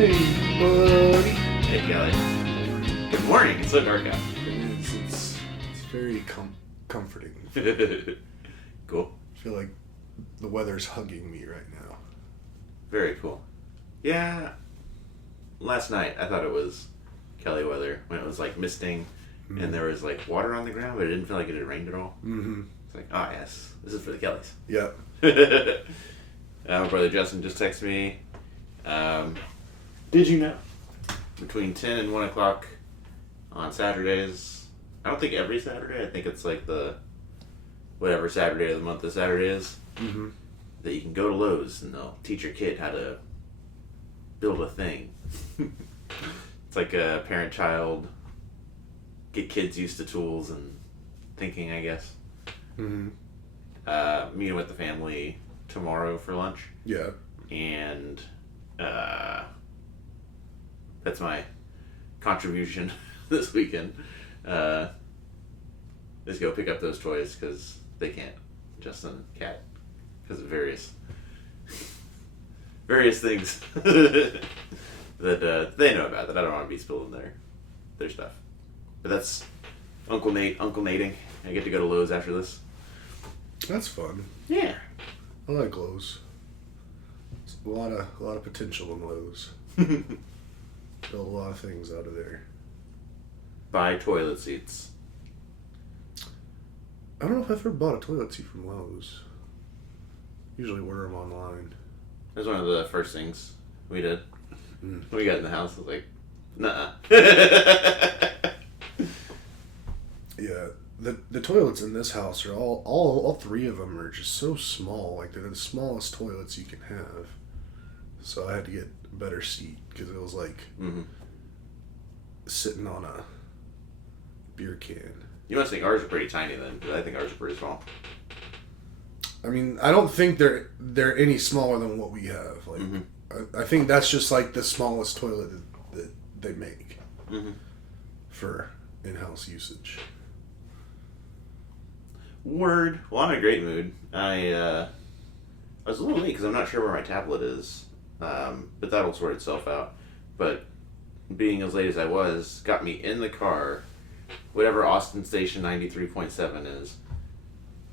Hey, buddy. Hey, Kelly. Good morning. It's so dark out. It is. It's very comforting. Cool. I feel like the weather's hugging me right now. Very cool. Yeah. Last night, I thought it was Kelly weather when it was like misting and there was like water on the ground, but it didn't feel like it had rained at all. Mm-hmm. It's like, oh, yes. This is for the Kellys. Yep. My brother Justin just texted me. Did you know? Between 10 and 1 o'clock on Saturdays. I don't think every Saturday. I think it's like the whatever Saturday of the month the Saturday is. Mm-hmm. That you can go to Lowe's and they'll teach your kid how to build a thing. It's like a parent-child, get kids used to tools and thinking, I guess. Mm-hmm. Meeting with the family tomorrow for lunch. Yeah. And that's my contribution this weekend. Is go pick up those toys because they can't. Justin and Kat, because of various things that they know about that I don't want to be spilling their stuff. But that's Uncle Nating. I get to go to Lowe's after this. That's fun. Yeah. I like Lowe's. There's a lot of potential in Lowe's. Build a lot of things out of there. Buy toilet seats. I don't know if I've ever bought a toilet seat from Lowe's. Usually order them online. That was one of the first things we did. Mm. When we got in the house, I was like, nah. Yeah, the toilets in this house are all three of them are just so small. Like they're the smallest toilets you can have. So I had to get a better seat because it was like sitting on a beer can. You must think ours are pretty tiny then, because I think ours are pretty small. I mean, I don't think they're any smaller than what we have. Like, I think that's just like the smallest toilet that they make for in-house usage. Word. Well, I'm in a great mood. I was a little late because I'm not sure where my tablet is, but that'll sort itself out. But being as late as I was, got me in the car, whatever Austin Station 93.7 is,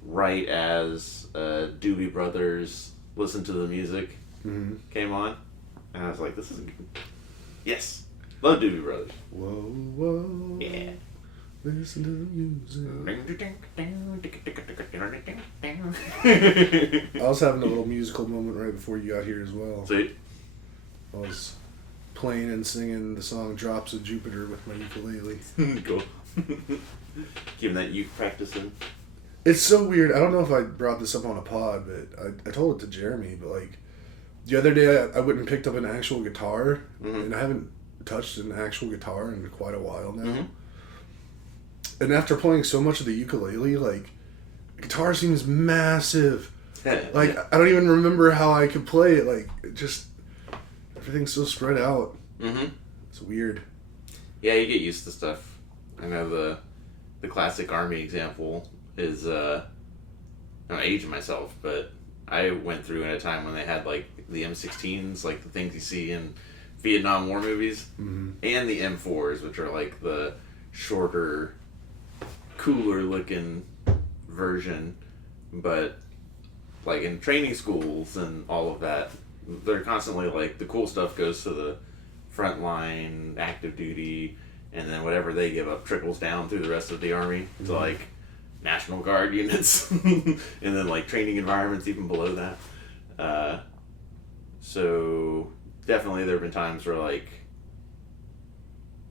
right as Doobie Brothers Listen to the Music came on. And I was like, this is good. Yes. Love Doobie Brothers. Whoa, whoa. Yeah. Listen to the music. I was having a little musical moment right before you got here as well. See? I was playing and singing the song Drops of Jupiter with my ukulele. Cool. Keeping that uke practicing. It's so weird. I don't know if I brought this up on a pod, but I told it to Jeremy, but like the other day I went and picked up an actual guitar, and I haven't touched an actual guitar in quite a while now. And after playing so much of the ukulele, like, the guitar seems massive. Like, I don't even remember how I could play it. Like, it just, everything's so spread out. It's weird. Yeah, you get used to stuff. I know the classic Army example is, I'm aging myself, but I went through in a time when they had, like, the M16s, like the things you see in Vietnam War movies, and the M4s, which are, like, the shorter, cooler looking version, but like in training schools and all of that, they're constantly like the cool stuff goes to the front line, active duty, and then whatever they give up trickles down through the rest of the Army to like National Guard units and then like training environments even below that. So definitely there have been times where like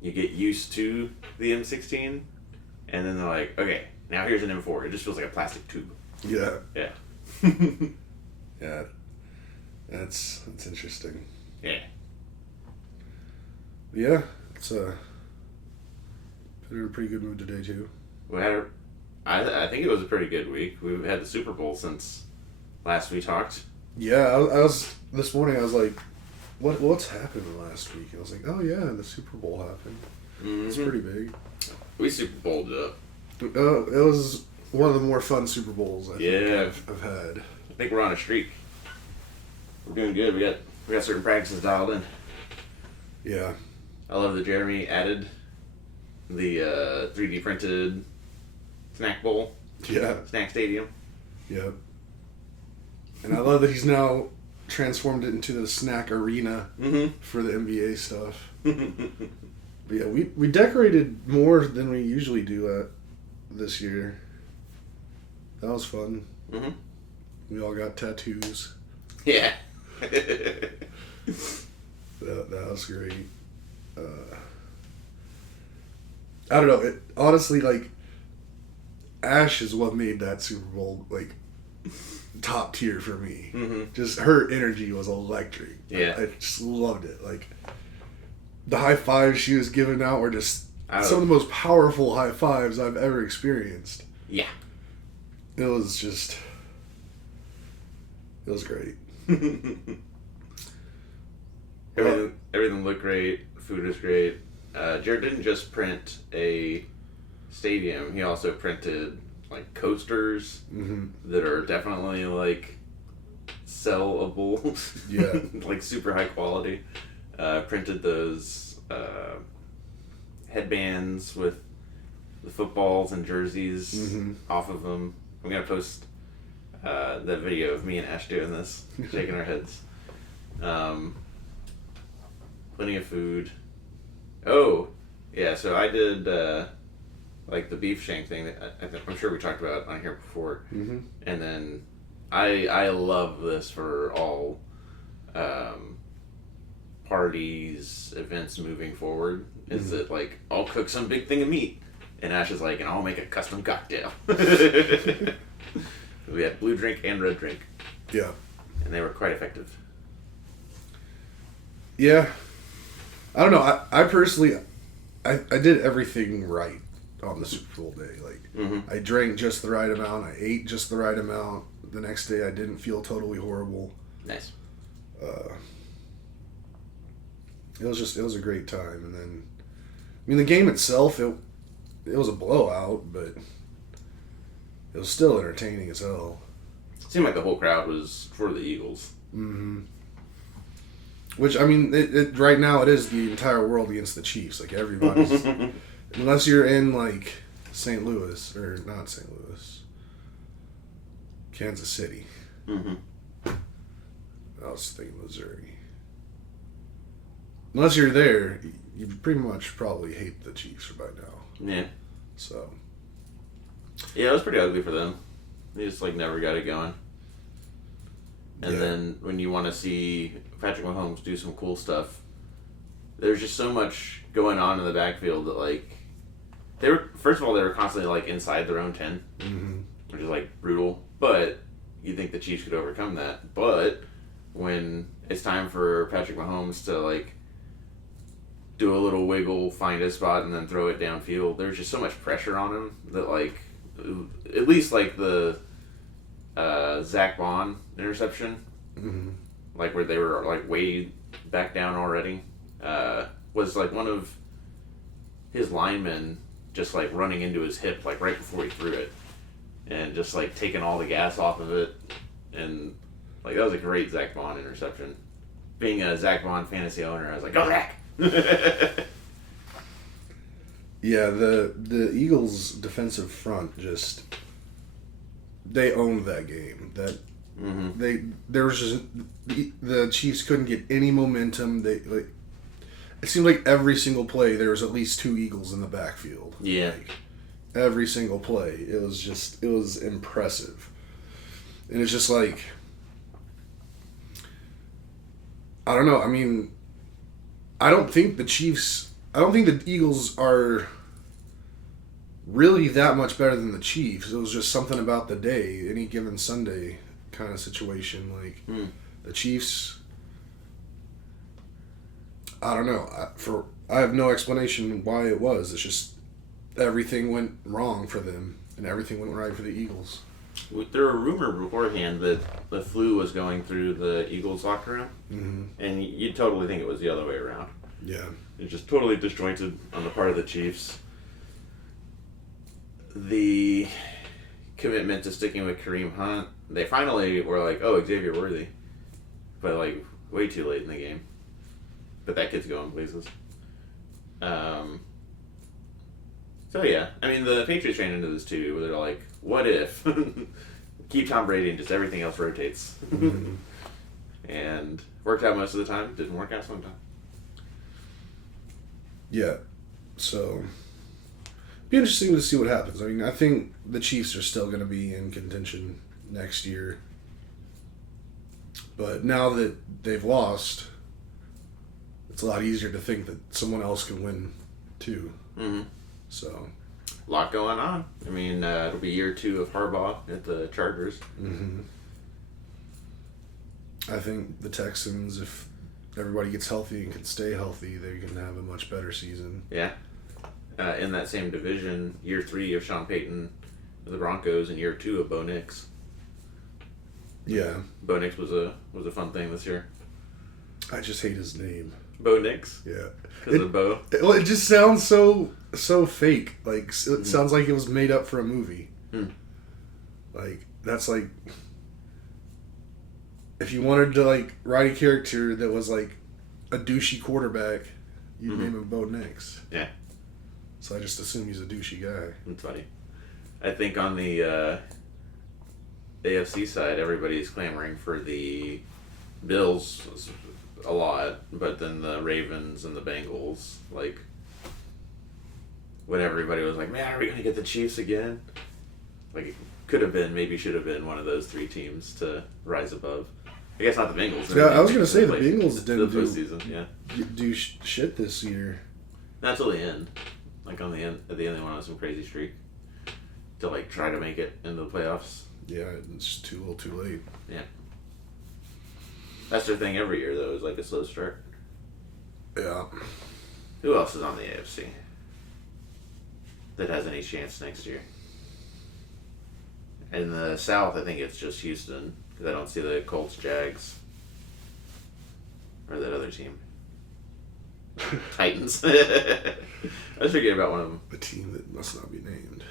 you get used to the M16 and then they're like, okay, now here's an M4. It just feels like a plastic tube. Yeah. Yeah. Yeah. That's interesting. Yeah. Yeah, it's been in a pretty good mood today too. We had I think it was a pretty good week. We've had the Super Bowl since last we talked. Yeah, I was this morning. I was like, what's happened last week? And I was like, oh yeah, the Super Bowl happened. It's pretty big. We Super Bowled it up. It was one of the more fun Super Bowls I think I've had. I think we're on a streak. We're doing good. We got certain practices dialed in. Yeah. I love that Jeremy added the 3D printed snack bowl. Yeah. Snack stadium. Yep. And I love that he's now transformed it into the snack arena for the NBA stuff. But yeah, we decorated more than we usually do this year. That was fun. Mm-hmm. We all got tattoos. Yeah. That was great. I don't know. It, honestly, like, Ash is what made that Super Bowl, like, top tier for me. Mm-hmm. Just her energy was electric. Yeah. I just loved it. Like, the high fives she was giving out were just some of the most powerful high fives I've ever experienced. Yeah. It was just... It was great. Everything looked great. Food was great. Jared didn't just print a stadium. He also printed like coasters that are definitely like sellable. Yeah. Like super high quality. Printed those headbands with the footballs and jerseys off of them. I'm gonna post that video of me and Ash doing this, shaking our heads. Plenty of food. Oh, yeah, so I did like the beef shank thing that I'm sure we talked about on here before. And then I love this for all parties, events moving forward, is that like I'll cook some big thing of meat and Ash is like, and I'll make a custom cocktail. We had blue drink and red drink. Yeah. And they were quite effective. Yeah. I don't know. I personally, I did everything right on the Super Bowl day. Like, I drank just the right amount. I ate just the right amount. The next day, I didn't feel totally horrible. Nice. It was a great time. And then, I mean, the game itself, it was a blowout, but it was still entertaining as hell. It seemed like the whole crowd was for the Eagles. Which, I mean, it right now it is the entire world against the Chiefs. Like, everybody's... unless you're in, like, St. Louis, or not St. Louis, Kansas City. I was thinking Missouri. Unless you're there, you pretty much probably hate the Chiefs by now. Yeah. So... Yeah, it was pretty ugly for them. They just, like, never got it going. And then when you want to see Patrick Mahomes do some cool stuff, there's just so much going on in the backfield that, like, they were constantly, like, inside their own 10, which is, like, brutal. But you think the Chiefs could overcome that. But when it's time for Patrick Mahomes to, like, do a little wiggle, find a spot, and then throw it downfield, there's just so much pressure on him that, like, at least, like, the Zach Bond interception, like, where they were, like, way back down already, was, like, one of his linemen just, like, running into his hip, like, right before he threw it, and just, like, taking all the gas off of it, and, like, that was a great Zach Bond interception. Being a Zach Bond fantasy owner, I was like, go Zach! Yeah, the Eagles' defensive front just... They owned that game. There was just... The Chiefs couldn't get any momentum. It seemed like every single play there was at least 2 Eagles in the backfield. Yeah. Like, every single play. It was impressive. And it's just like... I don't know. I mean, I don't think the Eagles are really that much better than the Chiefs. It was just something about the day, any given Sunday kind of situation. Like, the Chiefs, I don't know. I have no explanation why it was. It's just everything went wrong for them, and everything went right for the Eagles. There were rumors beforehand that the flu was going through the Eagles locker room, and you'd totally think it was the other way around. Yeah. It's just totally disjointed on the part of the Chiefs. The commitment to sticking with Kareem Hunt, they finally were like, oh, Xavier Worthy. But, like, way too late in the game. but that kid's going places. So yeah, I mean the Patriots ran into this too, where they're like, "What if keep Tom Brady and just everything else rotates?" Mm-hmm. And worked out most of the time. Didn't work out sometimes. Yeah, so be interesting to see what happens. I mean, I think the Chiefs are still going to be in contention next year, but now that they've lost, it's a lot easier to think that someone else can win too. Mm-hmm. So, a lot going on. I mean, it'll be year 2 of Harbaugh at the Chargers. Mm-hmm. I think the Texans, if everybody gets healthy and can stay healthy, they can have a much better season. Yeah. In that same division, year 3 of Sean Payton with the Broncos and year 2 of Bo Nix. Yeah. Bo Nix was a fun thing this year. I just hate his name. Bo Nix? Yeah. Because of Bo? It just sounds so fake. Like, it sounds like it was made up for a movie. Mm. Like, that's like... If you wanted to, like, write a character that was, like, a douchey quarterback, you'd name him Bo Nix. Yeah. So I just assume he's a douchey guy. That's funny. I think on the AFC side, everybody's clamoring for the Bills a lot, but then the Ravens and the Bengals, like, when everybody was like, man, are we going to get the Chiefs again? Like, it could have been, maybe should have been one of those 3 teams to rise above. I guess not the Bengals. Yeah, I was going to say the Bengals didn't do shit this year. Not till the end. Like, at the end, they went on some crazy streak to, like, try to make it into the playoffs. Yeah, it's a little too late. Yeah. That's their thing every year, though, is like a slow start. Yeah. Who else is on the AFC that has any chance next year? In the South, I think it's just Houston, because I don't see the Colts, Jags, or that other team. Titans. I was forgetting about one of them. A team that must not be named.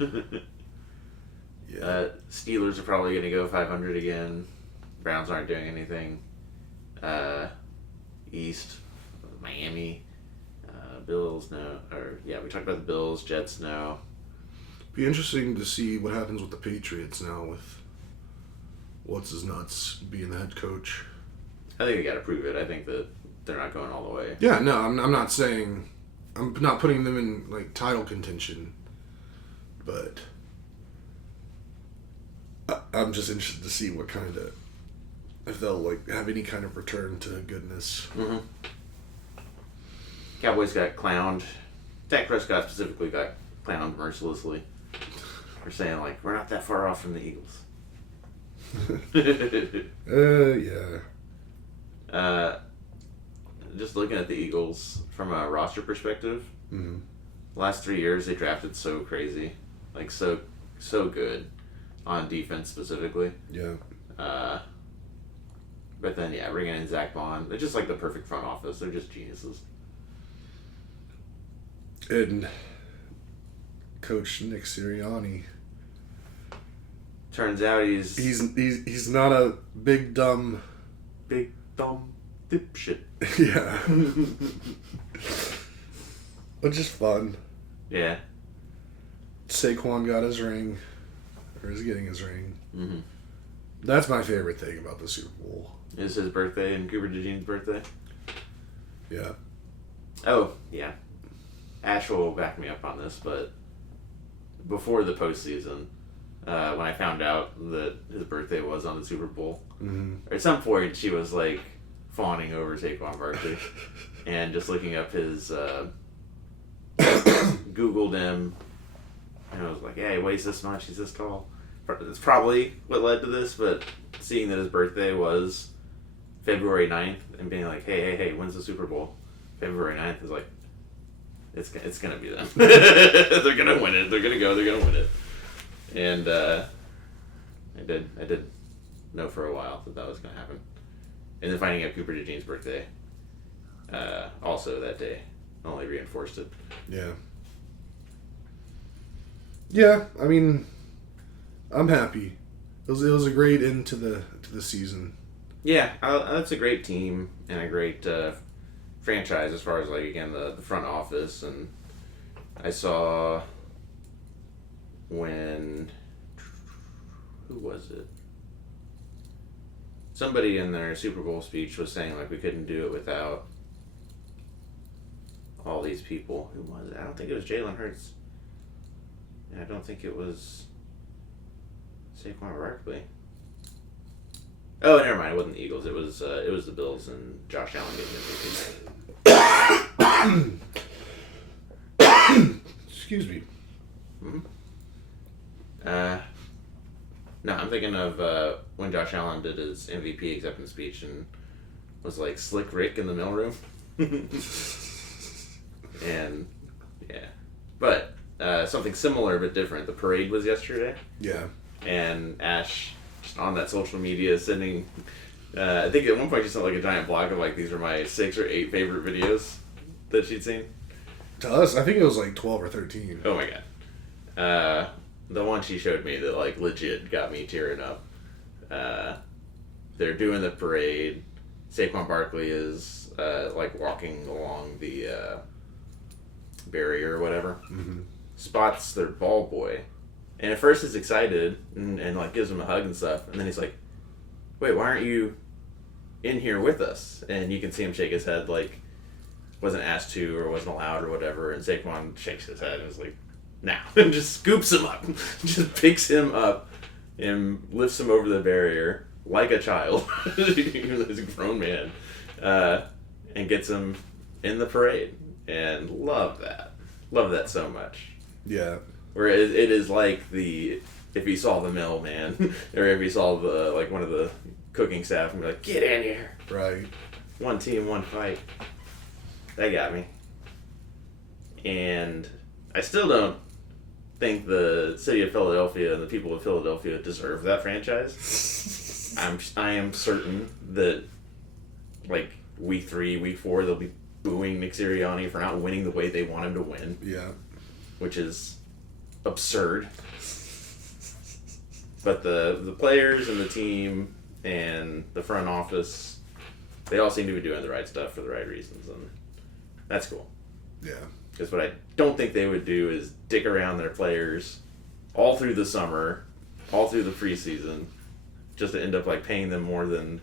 Yeah. Steelers are probably going to go 500 again. Browns aren't doing anything. East, Miami, Bills, no. We talked about the Bills, Jets, no. Be interesting to see what happens with the Patriots now with what's-his-nuts being the head coach. I think they got to prove it. I think that they're not going all the way. Yeah, no, I'm not saying... I'm not putting them in, like, title contention, but I'm just interested to see what kind of... if they'll, like, have any kind of return to goodness. Mm-hmm. Cowboys got clowned. Dak Prescott specifically got clowned mercilessly for saying, like, we're not that far off from the Eagles. Yeah. Just looking at the Eagles from a roster perspective, mm-hmm. The last 3 years they drafted so crazy, like so good on defense specifically. Yeah. But then bringing in Zach Bond, they're just like the perfect front office. They're just geniuses. And Coach Nick Sirianni. Turns out he's not a big dumb dipshit. Yeah. Which is fun. Yeah. Saquon got his ring, or is getting his ring. Mm-hmm. That's my favorite thing about the Super Bowl. Is his birthday and Cooper DeJean's birthday? Yeah. Oh, yeah. Ash will back me up on this, but before the postseason, when I found out that his birthday was on the Super Bowl, at some point she was like fawning over Saquon Barkley and just looking up his Googled him, and I was like, yeah, he weighs this much, he's this tall. It's probably what led to this, but seeing that his birthday was February 9th and being like, hey, when's the Super Bowl? February 9th is like, it's gonna be them. They're gonna win it. They're gonna win it. And I did know for a while that was gonna happen. And then finding out Cooper DeJean's birthday, also that day, only reinforced it. Yeah. Yeah, I mean, I'm happy. It was a great end to the season. Yeah, that's a great team and a great franchise as far as like again the front office, and I saw when who was it? Somebody in their Super Bowl speech was saying like we couldn't do it without all these people. Who was it? I don't think it was Jalen Hurts. And I don't think it was Saquon Barkley. Oh, never mind. It wasn't the Eagles. It was the Bills and Josh Allen getting MVP. Excuse me. Mm-hmm. No, I'm thinking of when Josh Allen did his MVP acceptance speech and was like Slick Rick in the mailroom. And yeah, but something similar but different. The parade was yesterday. Yeah. And Ash just on that social media sending. I think at one point she sent like a giant block of like these are my 6 or 8 favorite videos that she'd seen. To us, I think it was like 12 or 13. Oh my god. The one she showed me that like legit got me tearing up. They're doing the parade. Saquon Barkley is like walking along the barrier or whatever. Mm-hmm. Spots their ball boy, and at first he's excited and like gives him a hug and stuff, and then he's like, "Wait, why aren't you in here with us?" And you can see him shake his head like wasn't asked to or wasn't allowed or whatever. And Saquon shakes his head and is like, "Now," and just scoops him up, just picks him up and lifts him over the barrier like a child, even though he's a grown man, and gets him in the parade. And love that so much. Yeah. Where it is like if you saw the mailman or if you saw the like one of the cooking staff and be like, "Get in here." Right. One team, one fight. That got me. And I still don't think the city of Philadelphia and the people of Philadelphia deserve that franchise. I am certain that like week 3, week 4, they'll be booing Nick Sirianni for not winning the way they want him to win. Yeah. Which is absurd. But the players and the team and the front office, they all seem to be doing the right stuff for the right reasons, and that's cool. Yeah. Because what I don't think they would do is dick around their players all through the summer, all through the preseason, just to end up like paying them more than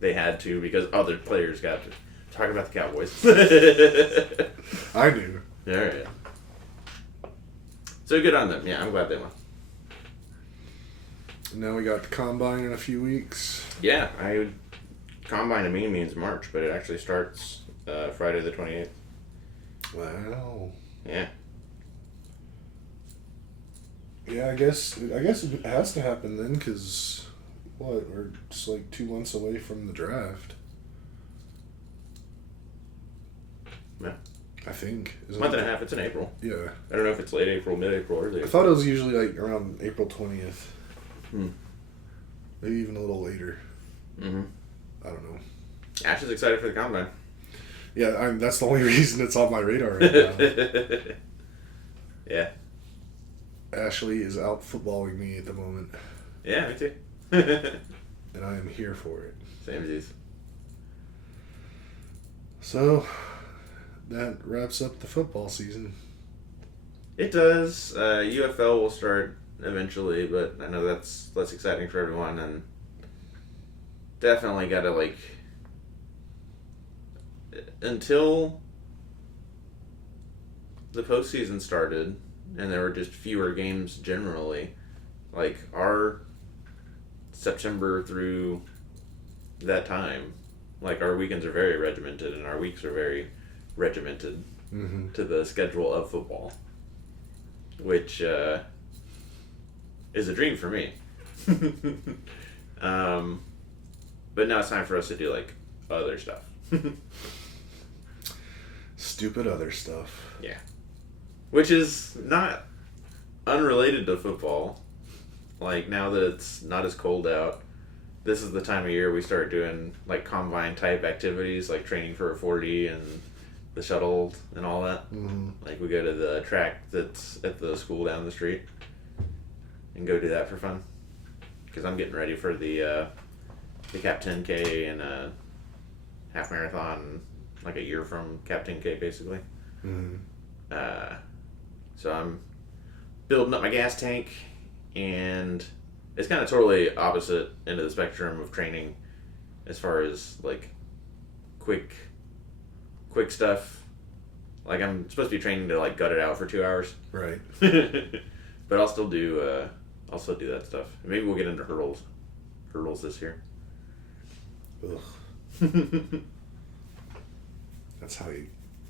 they had to because other players got to. Talk about the Cowboys. I knew. All right. So good on them. Yeah, I'm glad they won. Now we got the combine in a few weeks. Yeah, combine to me means March, but it actually starts Friday the 28th. Wow. Yeah. Yeah, I guess it has to happen then, because we're just like 2 months away from the draft. Yeah. I think. A month and a half. It's in April. Yeah. I don't know if it's late April, mid-April, or late I thought it was usually like around April 20th. Hmm. Maybe even a little later. Mm-hmm. I don't know. Ash is excited for the combine. Yeah, that's the only reason it's on my radar right now. Yeah. Ashley is out footballing me at the moment. Yeah, me too. And I am here for it. Same as these. So, that wraps up the football season. It does. UFL will start eventually, but I know that's less exciting for everyone, and definitely gotta like until the postseason started and there were just fewer games generally. Like our September through that time, like our weekends are very regimented and our weeks are very regimented to the schedule of football, which is a dream for me. But now it's time for us to do like other stuff. Stupid other stuff. Yeah. Which is not unrelated to football. Like now that it's not as cold out, this is the time of year we start doing like combine type activities, like training for a 40 and the shuttle and all that. Mm-hmm. Like we go to the track that's at the school down the street and go do that for fun. Because I'm getting ready for the Cap 10K and half marathon, like a year from Captain K, basically. Mm-hmm. So I'm building up my gas tank, and it's kind of totally opposite end of the spectrum of training as far as like quick stuff. Like I'm supposed to be training to like gut it out for 2 hours. Right. But I'll still do that stuff. Maybe we'll get into hurdles this year. Ugh. That's how you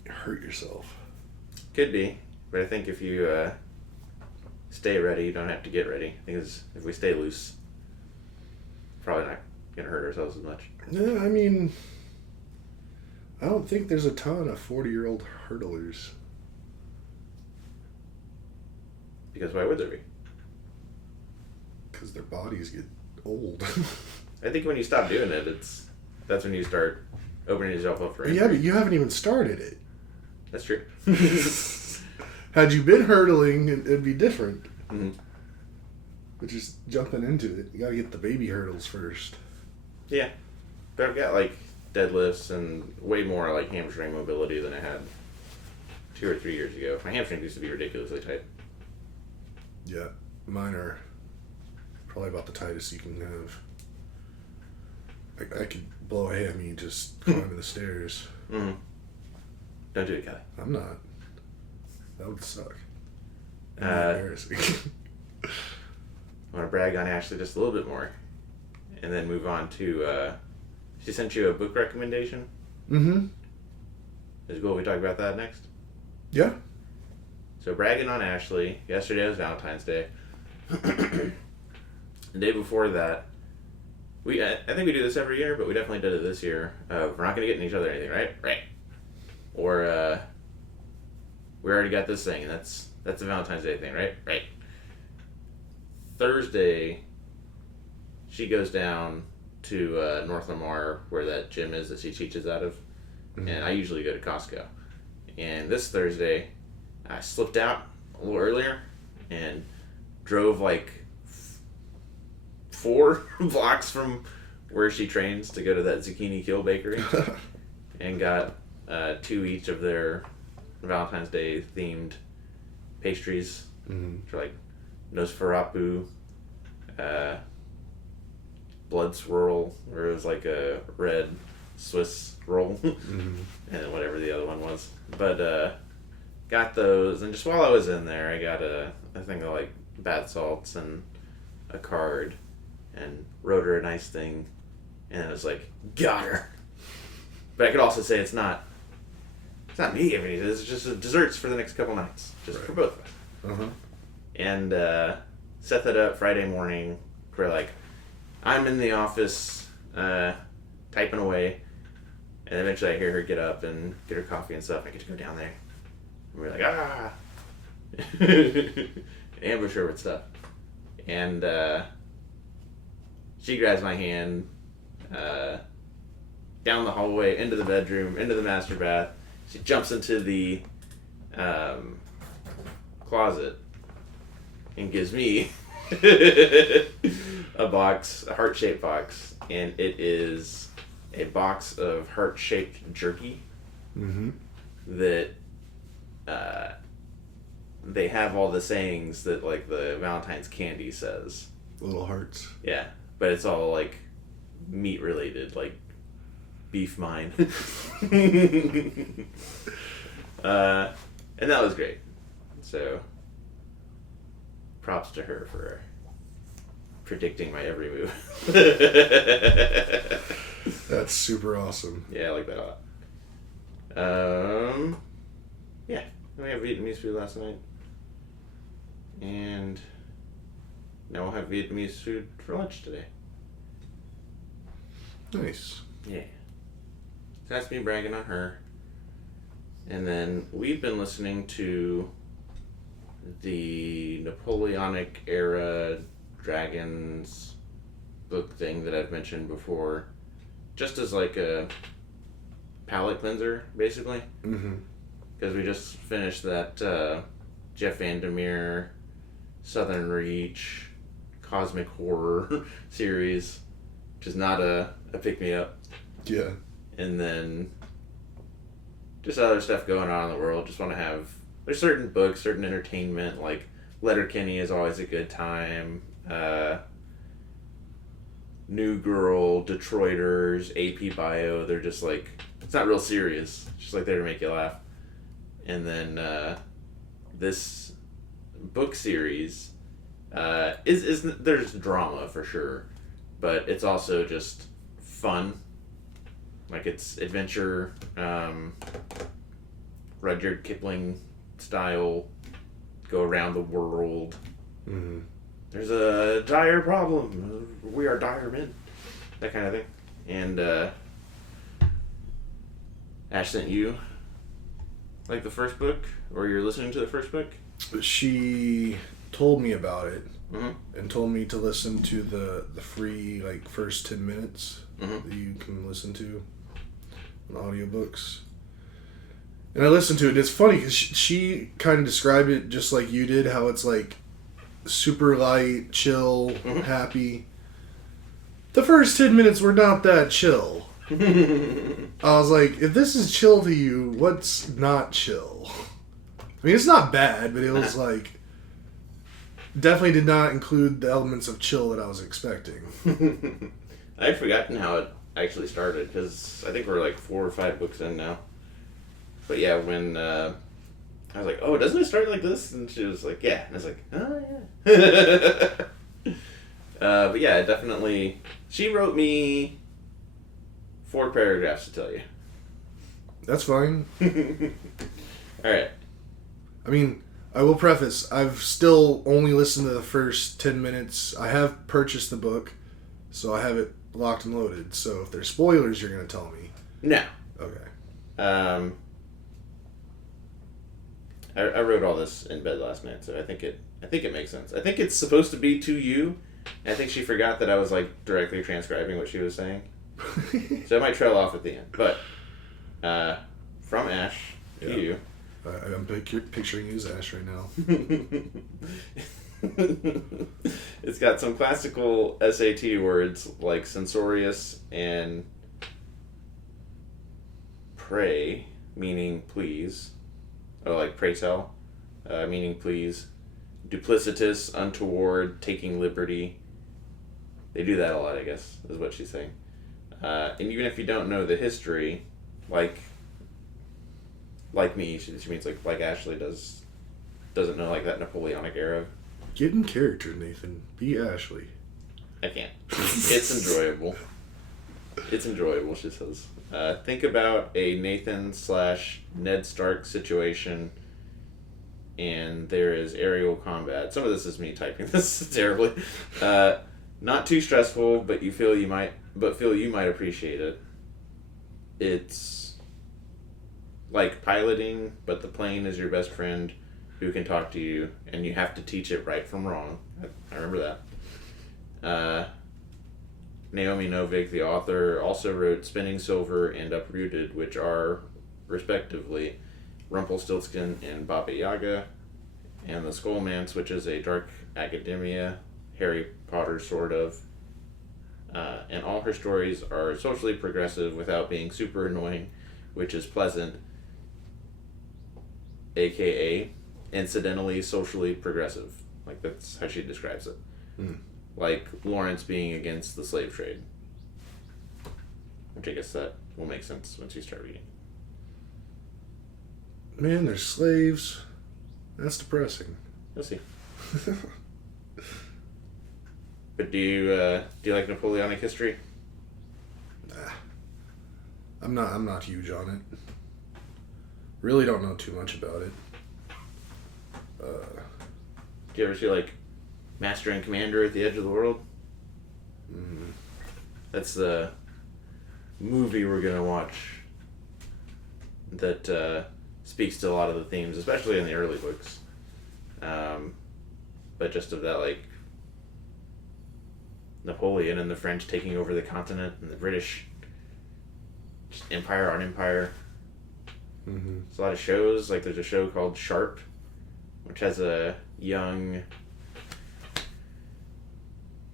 hurt yourself. Could be, but I think if you stay ready, you don't have to get ready. I think if we stay loose, probably not gonna hurt ourselves as much. Yeah, I mean, I don't think there's a ton of 40-year-old hurdlers. Because why would there be? Because their bodies get old. I think when you stop doing it, that's when you start opening yourself up for injury. Yeah, but you haven't even started it. That's true. Had you been hurdling, it'd be different. Mm-hmm. But just jumping into it, you gotta get the baby hurdles first. Yeah, but I've got like deadlifts and way more like hamstring mobility than I had 2 or 3 years ago. My hamstrings used to be ridiculously tight. Yeah, mine are probably about the tightest you can have. I could blow a hammy just climbing the stairs. Mm-hmm. Don't do it, Kelly. I'm not. That would suck. Embarrassing. I want to brag on Ashley just a little bit more, and then move on to. She sent you a book recommendation. Mm-hmm. Is it cool if we talk about that next? Yeah. So bragging on Ashley. Yesterday was Valentine's Day. The day before that, I think we do this every year, but we definitely did it this year. We're not gonna get in each other anything, right? Right. Or we already got this thing, and that's a Valentine's Day thing, right? Right. Thursday, she goes down to North Lamar, where that gym is that she teaches out of, mm-hmm. and I usually go to Costco. And this Thursday, I slipped out a little earlier and drove like 4 blocks from where she trains to go to that Zucchini Kill Bakery and got 2 each of their Valentine's Day themed pastries, mm-hmm. which are like Nosferatu, Blood Swirl, where it was like a red Swiss roll, mm-hmm. and then whatever the other one was. But got those, and just while I was in there, I got a thing of like bath salts and a card, and wrote her a nice thing, and it was like, got her. But I could also say it's not me giving it. It's just desserts for the next couple nights, just right. for both of us. Uh-huh. And set that up Friday morning. Where like I'm in the office typing away, and eventually I hear her get up and get her coffee and stuff. I get to go down there, and we're like ambush her with stuff, and she grabs my hand down the hallway into the bedroom, into the master bath. She jumps into the closet and gives me a box, a heart-shaped box, and it is a box of heart-shaped jerky, mm-hmm. that they have all the sayings that like the Valentine's candy says. Little hearts. Yeah, but it's all like meat related, like beef mine. And that was great. So props to her for predicting my every move. That's super awesome. Yeah, I like that a lot. Yeah, we had Vietnamese food last night, and now we'll have Vietnamese food for lunch today. Nice. Yeah. So that's me bragging on her. And then we've been listening to the Napoleonic era dragons book thing that I've mentioned before, just as like a palate cleanser, basically. Mm-hmm. Because we just finished that Jeff Vandermeer, Southern Reach, Cosmic Horror series, which is not a pick-me-up. Yeah. And then just other stuff going on in the world. Just want to have, there's certain books, certain entertainment, like Letterkenny is always a good time. New Girl, Detroiters, AP Bio, they're just like, it's not real serious. It's just like there to make you laugh. And then this book series is there's drama for sure, but it's also just fun. Like it's adventure, Rudyard Kipling style, go around the world. Mm-hmm. There's a dire problem. We are dire men. That kind of thing. And Ash sent you like the first book, or you're listening to the first book? She told me about it, mm-hmm. and told me to listen to the free like first 10 minutes mm-hmm. that you can listen to in audiobooks. And I listened to it. It's funny because she kind of described it just like you did, how it's like super light, chill, mm-hmm. happy. The first 10 minutes were not that chill. I was like, if this is chill to you, what's not chill? I mean, it's not bad, but it was like, definitely did not include the elements of chill that I was expecting. I'd forgotten how it actually started, because I think we're like 4 or 5 books in now. But yeah, when I was like, oh, doesn't it start like this? And she was like, yeah. And I was like, oh, yeah. But yeah, definitely. She wrote me 4 paragraphs to tell you. That's fine. All right. I mean, I will preface, I've still only listened to the first 10 minutes. I have purchased the book, so I have it locked and loaded. So if there's spoilers, you're going to tell me. No. Okay. I wrote all this in bed last night, so I think it makes sense. I think it's supposed to be to you. And I think she forgot that I was like directly transcribing what she was saying. So I might trail off at the end. But from Ash to you. I'm picturing you as Ash right now. It's got some classical SAT words like censorious and pray, meaning please. Or like pray tell, meaning please. Duplicitous, untoward, taking liberty. They do that a lot, I guess, is what she's saying. And even if you don't know the history, like me, she means like Ashley doesn't know like that Napoleonic era. Get in character, Nathan. Be Ashley. I can't. It's enjoyable. It's enjoyable, she says. Think about a Nathan/Ned Stark situation, and there is aerial combat. Some of this is me typing this terribly. Not too stressful, but feel you might appreciate it. It's like piloting, but the plane is your best friend who can talk to you, and you have to teach it right from wrong. I remember that. Naomi Novik, the author, also wrote Spinning Silver and Uprooted, which are, respectively, Rumpelstiltskin and Baba Yaga, and The Skullman's, which is a dark academia, Harry Potter sort of. And all her stories are socially progressive without being super annoying, which is pleasant, aka incidentally socially progressive. Like, that's how she describes it. Mm. Like Lawrence being against the slave trade. Which I guess that will make sense once you start reading. Man, they're slaves. That's depressing. You'll see. But do you like Napoleonic history? Nah. I'm not huge on it. Really don't know too much about it. Do you ever see like Master and Commander at the Edge of the World? Mm. That's the movie we're gonna watch that speaks to a lot of the themes, especially in the early books. But just of that, like Napoleon and the French taking over the continent, and the British just empire on empire. Mm-hmm. There's a lot of shows. Like there's a show called Sharp, which has a young, I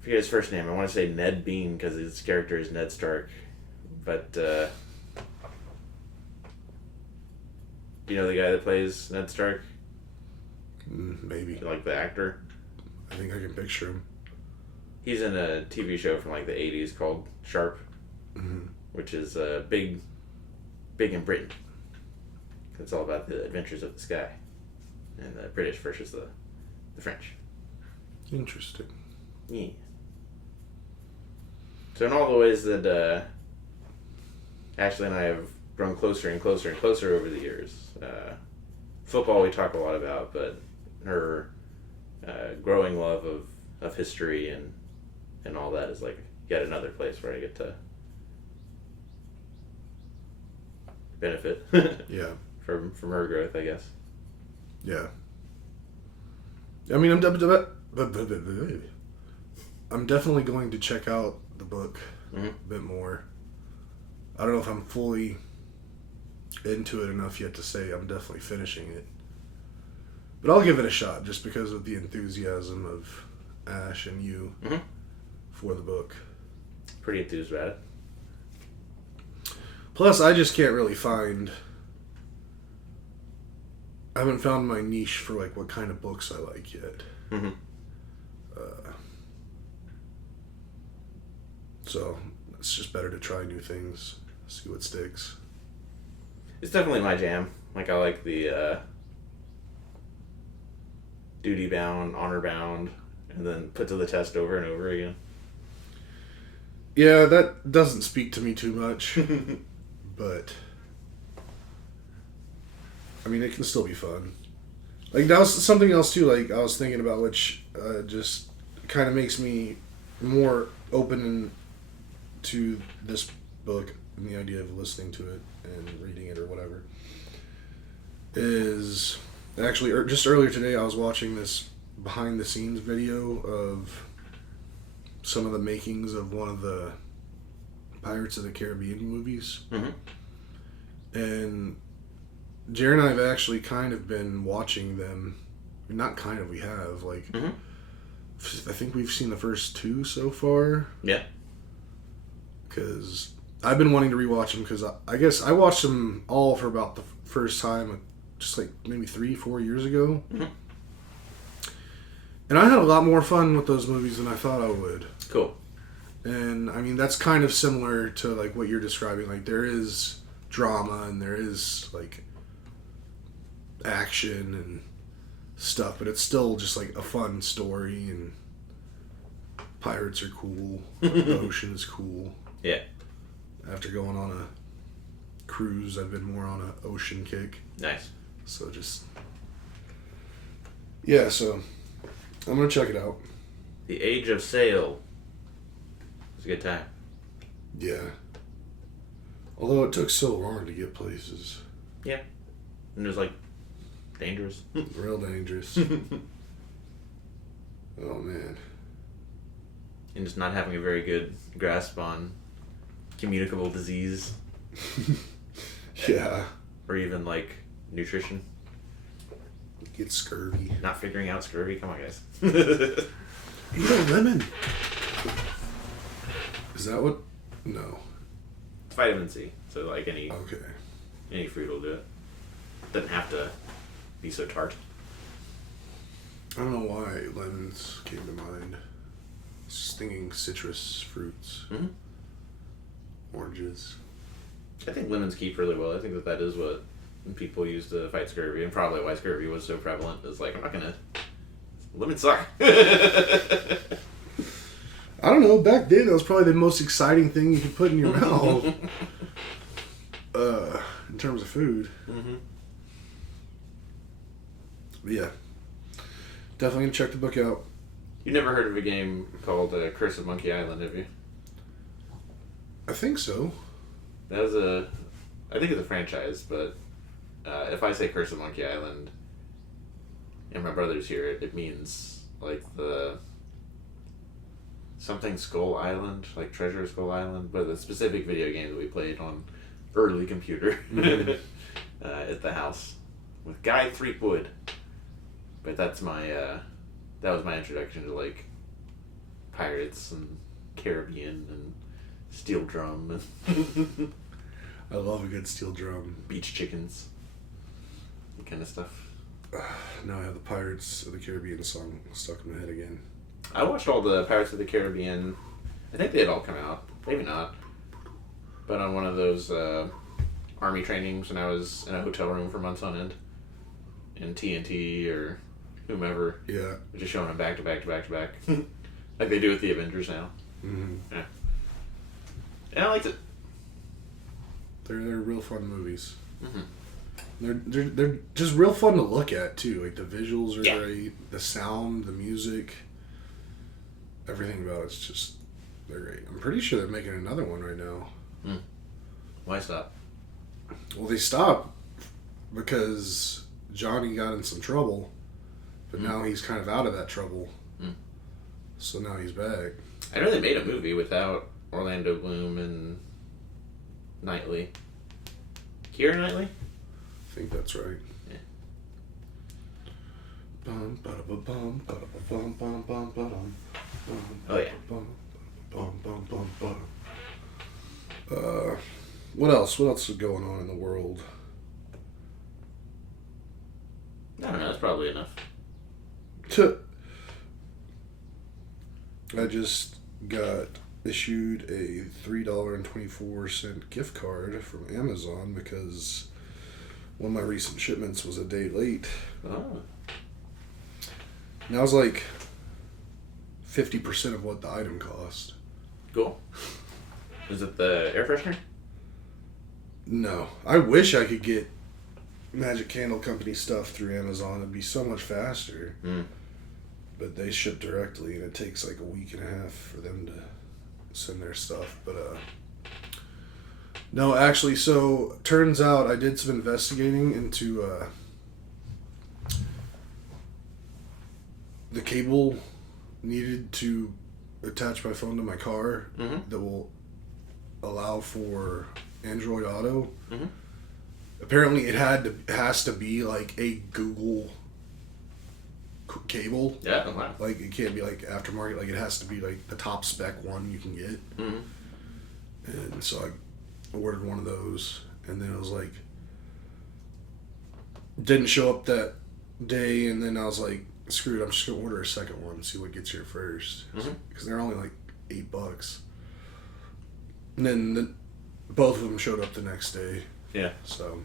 forget his first name. I want to say Ned Bean because his character is Ned Stark, but Do you know the guy that plays Ned Stark? Maybe. Like the actor? I think I can picture him. He's in a TV show from like the 80s called Sharp, which is big in Britain. It's all about the adventures of the sky and the British versus the French. Interesting. Yeah. So in all the ways that Ashley and I have grown closer and closer and closer over the years, football we talk a lot about, but her growing love of history and all that is like yet another place where I get to benefit. Yeah. From her growth, I guess. Yeah. I mean, I'm definitely going to check out the book a bit more. I don't know if I'm fully into it enough yet to say I'm definitely finishing it. But I'll give it a shot just because of the enthusiasm of Ash and you for the book. Pretty enthused about it. Plus, I just can't really find... I haven't found my niche for like what kind of books I like yet. So it's just better to try new things, see what sticks. It's definitely my jam. Like I like the duty bound, honor bound, and then put to the test over and over again. Yeah, that doesn't speak to me too much, but. I mean, it can still be fun. Like, that was something else, too, like, I was thinking about, which just kind of makes me more open to this book and the idea of listening to it and reading it or whatever. Is, actually, just earlier today, I was watching this behind-the-scenes video of some of the makings of one of the Pirates of the Caribbean movies. And... Jared and I have actually kind of been watching them. Not kind of, we have. Like, I think we've seen the first two so far. Yeah. Because I've been wanting to rewatch them because I guess I watched them all for about the first time, just like maybe 3-4 years ago. And I had a lot more fun with those movies than I thought I would. Cool. And, I mean, that's kind of similar to, like, what you're describing. Like, there is drama and there is, like... action and stuff, but it's still just like a fun story, and pirates are cool. The ocean is cool. Yeah. After going on a cruise, I've been more on an ocean kick. Nice. So just... yeah, so I'm going to check it out. The Age of Sail. It's a good time. Yeah. Although it took so long to get places. Yeah. And there's like dangerous. Real dangerous. Oh, man. And just not having a very good grasp on communicable disease. Yeah. Or even, like, nutrition. Get scurvy. Not figuring out scurvy? Come on, guys. Eat a lemon. Is that what? No. It's vitamin C. So, like, any fruit will do it. Doesn't have to be so tart. I don't know why lemons came to mind. Stinging citrus fruits. Oranges. I think lemons keep really well. I think that is what people use to fight scurvy, and probably why scurvy was so prevalent. Is like, I'm not gonna... lemons suck. I don't know. Back then, that was probably the most exciting thing you could put in your mouth. In terms of food. But yeah. Definitely gonna check the book out. You never heard of a game called Curse of Monkey Island, have you? I think so. That was I think it's a franchise, but if I say Curse of Monkey Island and my brother's here, it means like the something Skull Island, like Treasure Skull Island, but the specific video game that we played on early computer at the house with Guy Threepwood. But that's my that was my introduction to like pirates and Caribbean and steel drum and I love a good steel drum. beach chickens. kind of stuff. Now I have the Pirates of the Caribbean song stuck in my head again. I watched all the Pirates of the Caribbean. I think they had all come out. Maybe not. But on one of those army trainings when I was in a hotel room for months on end. In TNT or whomever. Yeah. Just showing them back to back to back to back. Like they do with the Avengers now. Mm-hmm. Yeah. And I liked it. They're real fun movies. Mm-hmm. They're just real fun to look at too. Like the visuals are Yeah. great, the sound, the music, everything about it's just they're great. I'm pretty sure they're making another one right now. Why stop? Well, they stopped because Johnny got in some trouble, but now he's kind of out of that trouble. So now he's back. I know they made a movie without Orlando Bloom and Knightley. Keira Knightley? I think that's right. Yeah. Bum, ba-da-ba-bum, ba-da-ba-bum, bum, bum, ba-dum, bum, Oh, yeah. bum, bum, bum, bum, bum. What else? What else is going on in the world? I don't know, that's probably enough. I just got issued a $3.24 gift card from Amazon because one of my recent shipments was a day late. Oh. And that was like 50% of what the item cost. Cool. Is it the air freshener? No. I wish I could get Magic Candle Company stuff through Amazon. It'd be so much faster. But they ship directly, and it takes like a week and a half for them to send their stuff. But no, actually, so turns out I did some investigating into the cable needed to attach my phone to my car that will allow for Android Auto. Apparently, it has to be like a Google cable. Yeah, wow. Like it can't be like aftermarket. Like it has to be like the top spec one you can get. And so I ordered one of those, and then it was like didn't show up that day, and then I was like, screw it, I'm just gonna order a second one and see what gets here first, because they're only like $8. And then both of them showed up the next day. Yeah. So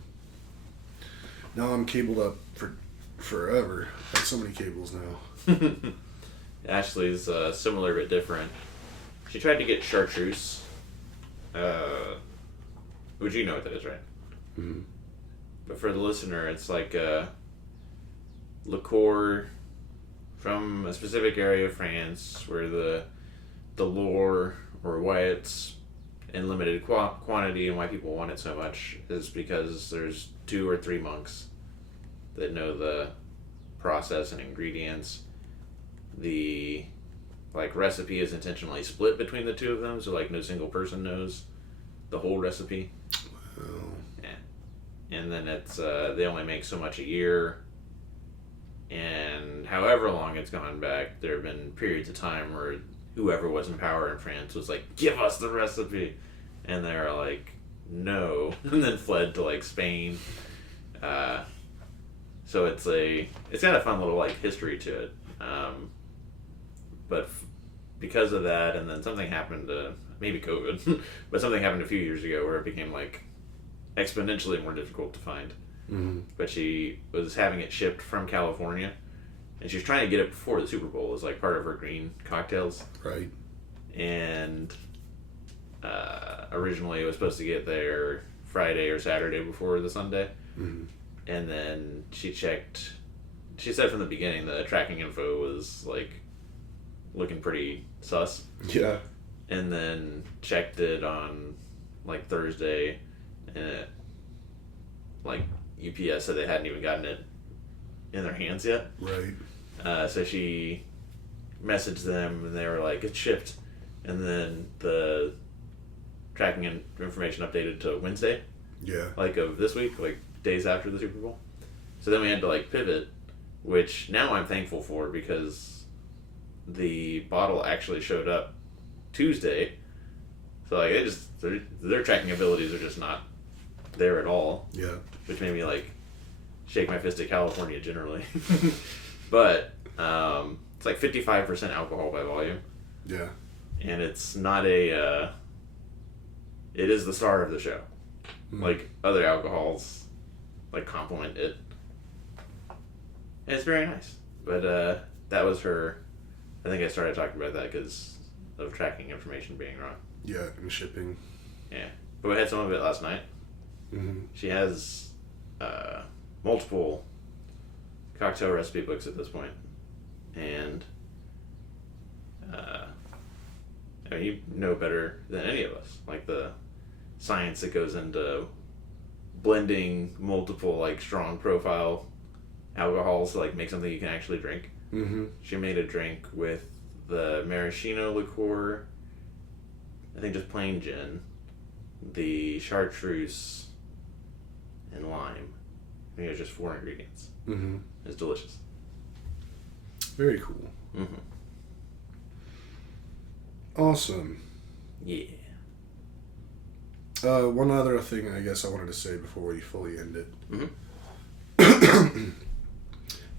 now I'm cabled up for forever. I've had so many cables now. Ashley's similar but different. She tried to get chartreuse. Would you know what that is, right? But for the listener, it's like a liqueur from a specific area of France where the lore, or why it's in limited quantity and why people want it so much, is because there's 2 or 3 monks that know the process and ingredients. The recipe is intentionally split between the 2 of them, so no single person knows the whole recipe. Oh. Yeah. And then it's they only make so much a year, and however long it's gone back, there have been periods of time where whoever was in power in France was like, give us the recipe, and they're like, no, and then fled to Spain. So it's got a fun little history to it, but because of that, and then something happened to maybe COVID, but something happened a few years ago where it became exponentially more difficult to find. But she was having it shipped from California, and she was trying to get it before the Super Bowl as part of her green cocktails. Right. And originally it was supposed to get there Friday or Saturday before the Sunday. And then she checked. She said from the beginning the tracking info was looking pretty sus. Yeah. And then checked it on Thursday, and it UPS said they hadn't even gotten it in their hands yet. Right. So she messaged them, and they were like, it's shipped. And then the tracking information updated to Wednesday. Yeah. Of this week, days after the Super Bowl. So then we had to pivot, which now I'm thankful for, because the bottle actually showed up Tuesday. So their tracking abilities are just not there at all. Yeah. Which made me shake my fist at California generally. But it's like 55% alcohol by volume. Yeah. And it's not a... it is the star of the show. Like, other alcohols, like, complement it. And it's very nice. But that was her... I think I started talking about that because of tracking information being wrong. Yeah, and shipping. Yeah. But we had some of it last night. Mm-hmm. She has multiple cocktail recipe books at this point. And I mean, you know better than any of us. Like the science that goes into blending multiple like strong profile alcohols to like make something you can actually drink. Mm-hmm. She made a drink with the maraschino liqueur, I think just plain gin, the chartreuse, and lime. I think it was just 4 ingredients. Mm-hmm. It's delicious. Very cool. Mm-hmm. Awesome. Yeah. One other thing I guess I wanted to say before we fully end it. Mm-hmm.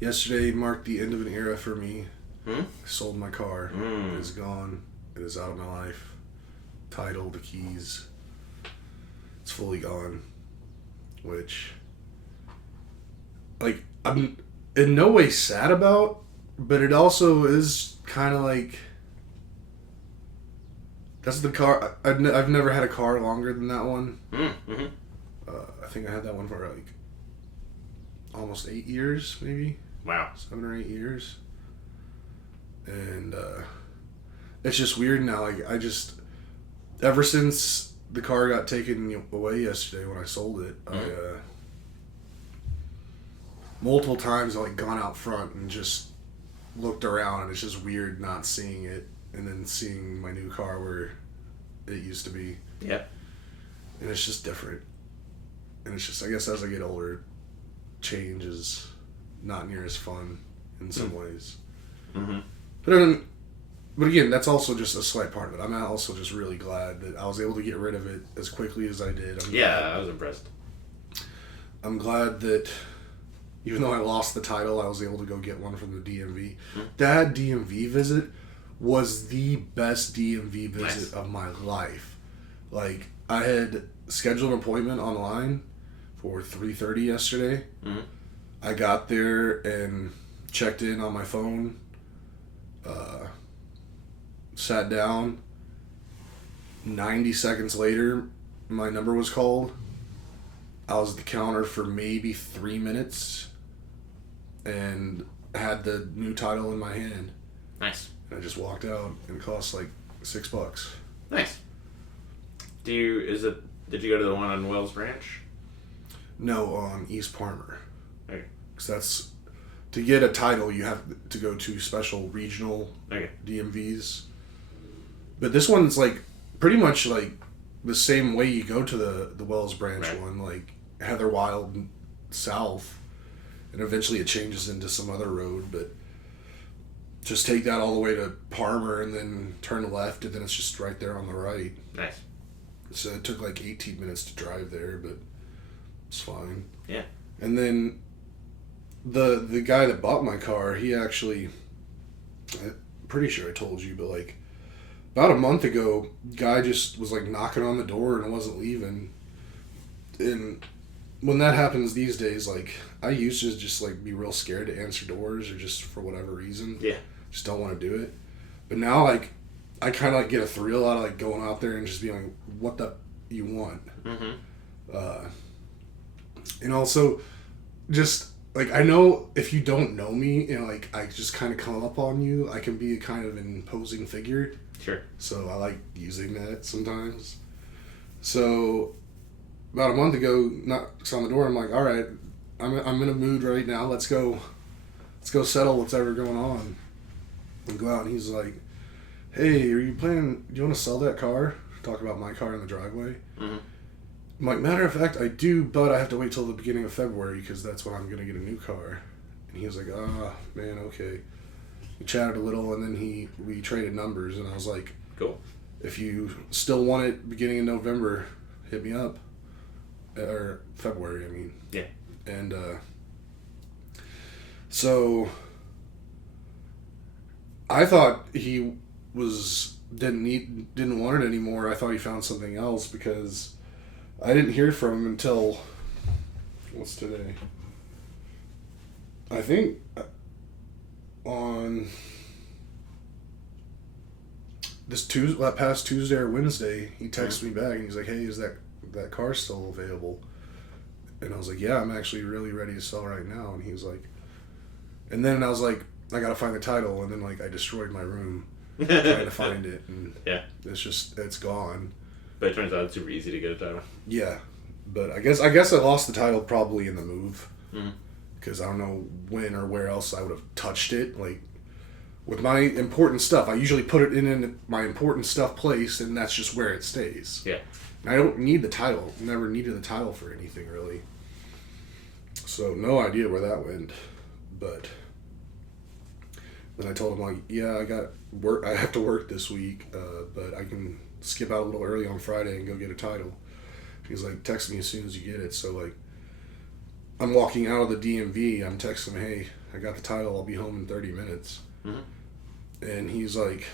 Yesterday marked the end of an era for me. Hmm? I sold my car. It is gone. It is out of my life. Title, the keys. It's fully gone. Which, like, I'm in no way sad about, but it also is kind of like, that's the car. I've never had a car longer than that one. Mm-hmm. I think I had that one for like almost 8 years, maybe. Wow. 7 or 8 years. And it's just weird now. Like, I just, ever since the car got taken away yesterday when I sold it, I multiple times I've like gone out front and just looked around, and it's just weird not seeing it and then seeing my new car where it used to be. Yeah. And it's just different. And it's just, I guess as I get older, change is not near as fun in some ways. Mm-hmm. But again, that's also just a slight part of it. I'm also just really glad that I was able to get rid of it as quickly as I did. I was impressed. I'm glad that even though I lost the title, I was able to go get one from the DMV. Mm-hmm. That DMV visit was the best DMV visit of my life. Like, I had scheduled an appointment online for 3:30 yesterday. Mm-hmm. I got there and checked in on my phone. Sat down. 90 seconds later, my number was called. I was at the counter for maybe 3 minutes and had the new title in my hand. Nice. And I just walked out, and it cost like $6. Nice. Did you go to the one on Wells Branch? No, on East Palmer. Okay. Because that's, to get a title, you have to go to special regional DMVs. But this one's like pretty much like the same way you go to the Wells Branch one, like Heather Wild South, and eventually it changes into some other road, but just take that all the way to Palmer and then turn left, and then it's just right there on the right. Nice. So it took like 18 minutes to drive there, but it's fine. Yeah. And then the guy that bought my car, he actually, I'm pretty sure I told you, but like about a month ago, guy just was like knocking on the door and wasn't leaving. And when that happens these days, like, I used to just like be real scared to answer doors or just for whatever reason. Yeah. Just don't want to do it. But now, like, I kind of like get a thrill out of like going out there and just being like, what the you want? Mm-hmm. And also, just like, I know if you don't know me and like I just kind of come up on you, I can be a kind of an imposing figure. Sure. So I like using that sometimes. So about a month ago, knocks on the door. I'm like, all right, I'm in a mood right now. Let's go settle what's ever going on. And go out, and he's like, hey, are you planning? Do you want to sell that car? Talk about my car in the driveway. Mm-hmm. I'm like, matter of fact, I do, but I have to wait till the beginning of February because that's when I'm gonna get a new car. And he was like, man, okay. We chatted a little, and then we traded numbers, and I was like, cool. If you still want it beginning in November, hit me up. Or February, I mean. Yeah. And So I thought he didn't want it anymore. I thought he found something else because I didn't hear from him until what's today? I think on that past Tuesday or Wednesday, he texted me back and he's like, "Hey, is that car still available?" And I was like, "Yeah, I'm actually really ready to sell right now." And he was like, and then I was like, "I gotta find the title," and then like I destroyed my room trying to find it, and yeah, it's gone. But it turns out it's super easy to get a title. Yeah, but I guess I lost the title probably in the move, because I don't know when or where else I would have touched it. Like with my important stuff, I usually put it in my important stuff place, and that's just where it stays. Yeah, and I don't need the title. Never needed the title for anything really. So no idea where that went, but then I told him like, yeah, I got work. I have to work this week, but I can skip out a little early on Friday and go get a title. He's like, text me as soon as you get it. So like, I'm walking out of the DMV. I'm texting him, hey, I got the title. I'll be home in 30 minutes. And he's like,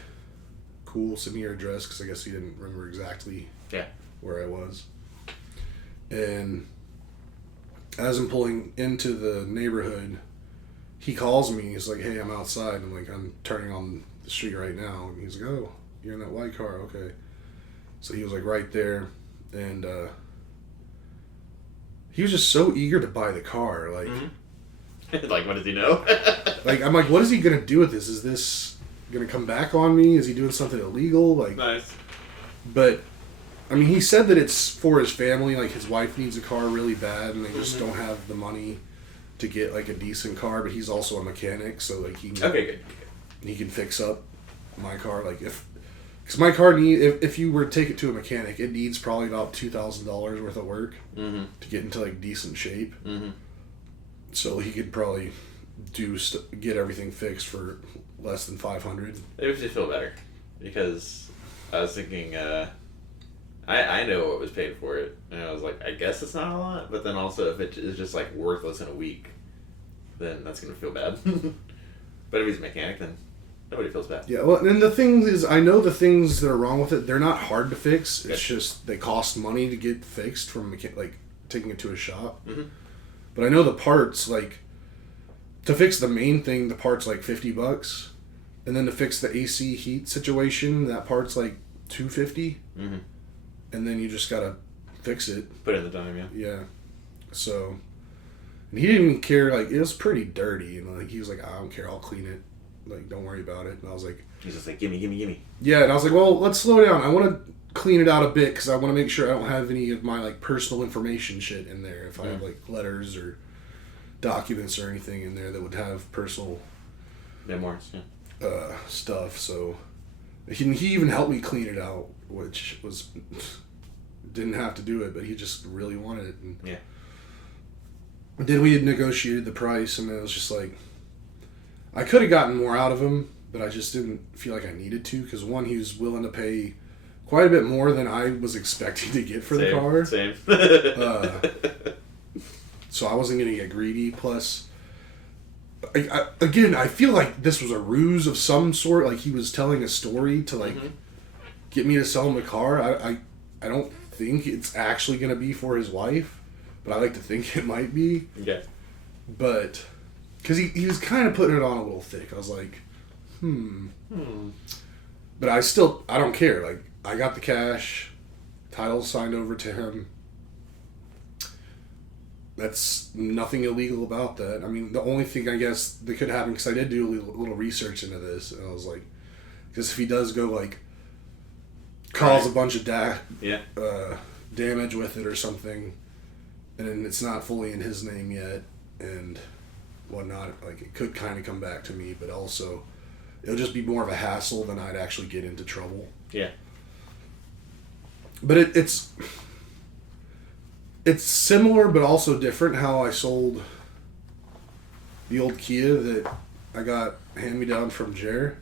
cool, send me your address, because I guess he didn't remember exactly where I was. And as I'm pulling into the neighborhood, he calls me. He's like, hey, I'm outside. I'm like, I'm turning on the street right now. And he's like, oh, you're in that white car, okay. So he was like right there, and he was just so eager to buy the car. Like, like, what does he know? like, I'm like, what is he gonna do with this? Is this gonna come back on me? Is he doing something illegal? Like, nice. But I mean, he said that it's for his family. Like, his wife needs a car really bad, and they just don't have the money to get like a decent car. But he's also a mechanic, so like he can fix up my car. Like because my car if you were to take it to a mechanic, it needs probably about $2,000 worth of work to get into like decent shape. So he could probably get everything fixed for less than $500. It would just feel better, because I was thinking, I know what was paid for it, and I was like, I guess it's not a lot, but then also if it is just like worthless in a week, then that's gonna feel bad. But if he's a mechanic, then nobody feels bad. Yeah, well, and the thing is, I know the things that are wrong with it, they're not hard to fix. It's just they cost money to get fixed from like taking it to a shop. But I know the parts, like to fix the main thing, the part's like $50, and then to fix the AC heat situation, that part's like $250. And then you just gotta fix it. Put in the time, yeah. Yeah. So, and he didn't even care. Like, it was pretty dirty, and like he was like, I don't care, I'll clean it. Like, don't worry about it. And I was like, he's just like, gimme. Yeah, and I was like, well, let's slow down. I want to clean it out a bit, because I want to make sure I don't have any of my like personal information shit in there. If I have like letters or documents or anything in there that would have personal memoirs, stuff. So he even helped me clean it out, which was didn't have to do it, but he just really wanted it. And then we had negotiated the price, and it was just like, I could have gotten more out of him, but I just didn't feel like I needed to, because one, he was willing to pay quite a bit more than I was expecting to get for the car. Same. So I wasn't going to get greedy. Plus, I feel like this was a ruse of some sort. Like, he was telling a story to like get me to sell him the car. I don't think it's actually going to be for his wife, but I like to think it might be. Yeah. But because he was kind of putting it on a little thick. I was like, But I don't care. Like, I got the cash, title signed over to him. That's nothing illegal about that. I mean, the only thing I guess that could happen, because I did do a little research into this, and I was like, because if he does go like cause a bunch of damage with it or something, and it's not fully in his name yet and whatnot, like, it could kind of come back to me, but also it'll just be more of a hassle than I'd actually get into trouble. Yeah. But it's similar, but also different. How I sold the old Kia that I got hand-me-down from Jer.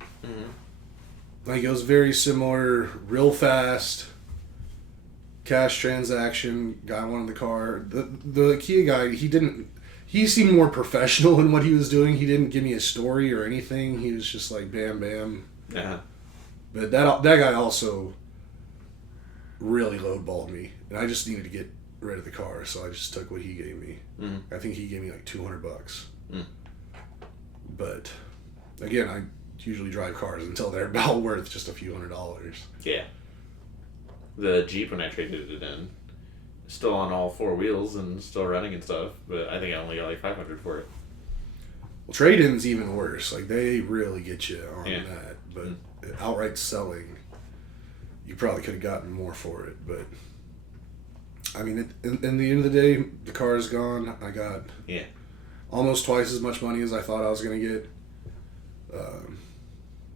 Like, it was very similar, real fast, cash transaction. Guy wanted the car. The Kia guy, he he seemed more professional in what he was doing. He didn't give me a story or anything. He was just like, bam, bam. Uh-huh. But that guy also really lowballed me. And I just needed to get rid of the car, so I just took what he gave me. I think he gave me like $200. But again, I usually drive cars until they're about worth just a few $100s. Yeah. The Jeep, when I traded it in, still on all four wheels and still running and stuff, but I think I only got like $500 for it. Well, trade-in's even worse. Like, they really get you on that. But outright selling, you probably could have gotten more for it. But I mean, in the end of the day, the car is gone. I got almost twice as much money as I thought I was going to get.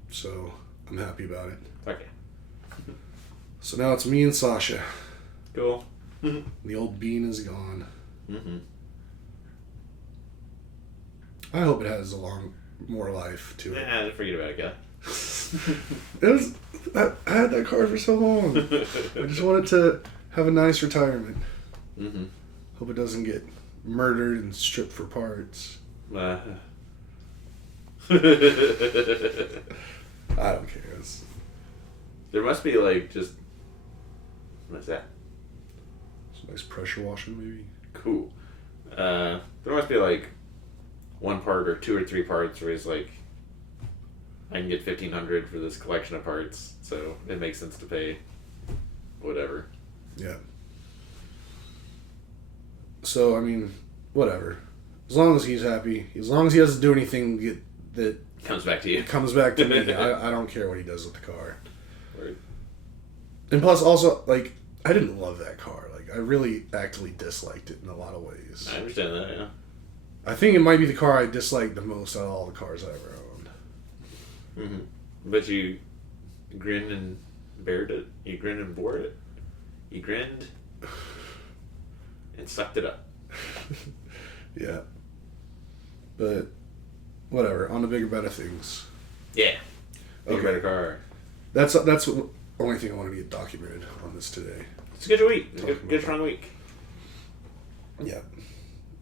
So I'm happy about it. Okay. So now it's me and Sasha. Cool. The old bean is gone. Mm-hmm. I hope it has more life to it. Nah, forget about it, guy. I had that car for so long. I just wanted to have a nice retirement. Mm-hmm. Hope it doesn't get murdered and stripped for parts. I don't care. There must be like just... What's that? Some nice pressure washing, maybe. Cool. There must be like one part or two or three parts where he's like, I can get $1,500 for this collection of parts, so it makes sense to pay whatever. Yeah. So, I mean, whatever. As long as he's happy, as long as he doesn't do anything that comes back to you. Comes back to me. I don't care what he does with the car. Word. And plus, also, like, I didn't love that car. Like, I really actively disliked it in a lot of ways. I understand that, yeah. I think it might be the car I disliked the most out of all the cars I ever owned. Mm-hmm. But you grinned and bared it. You grinned and bore it. You grinned and sucked it up. Yeah. But, whatever. On to bigger, better things. Yeah. Bigger, better car. That's the only thing I want to get documented on this today. It's a good week. It's a good strong week. Yeah.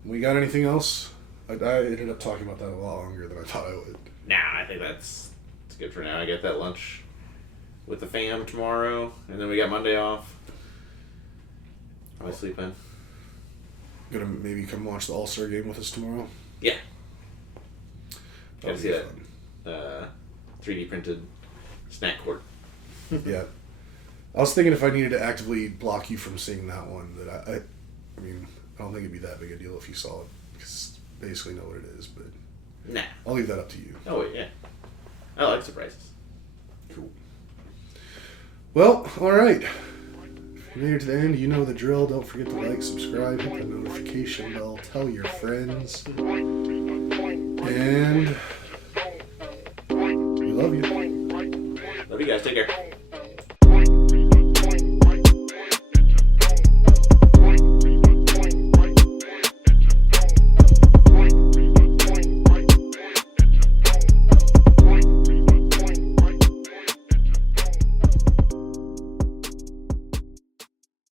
We got anything else? I ended up talking about that a lot longer than I thought I would. Nah, I think it's good for now. I get that lunch with the fam tomorrow, and then we got Monday off. Am I sleeping? Gonna maybe come watch the All-Star game with us tomorrow? Yeah. That'll Gotta see that 3D printed snack court. Yeah. I was thinking if I needed to actively block you from seeing that one, that I mean, I don't think it'd be that big a deal if you saw it, because basically know what it is, but nah. I'll leave that up to you. Oh, wait, yeah. I like surprises. Cool. Well, alright. If you made it to the end, you know the drill. Don't forget to like, subscribe, hit the notification bell, tell your friends. And we love you. Love you guys. Take care.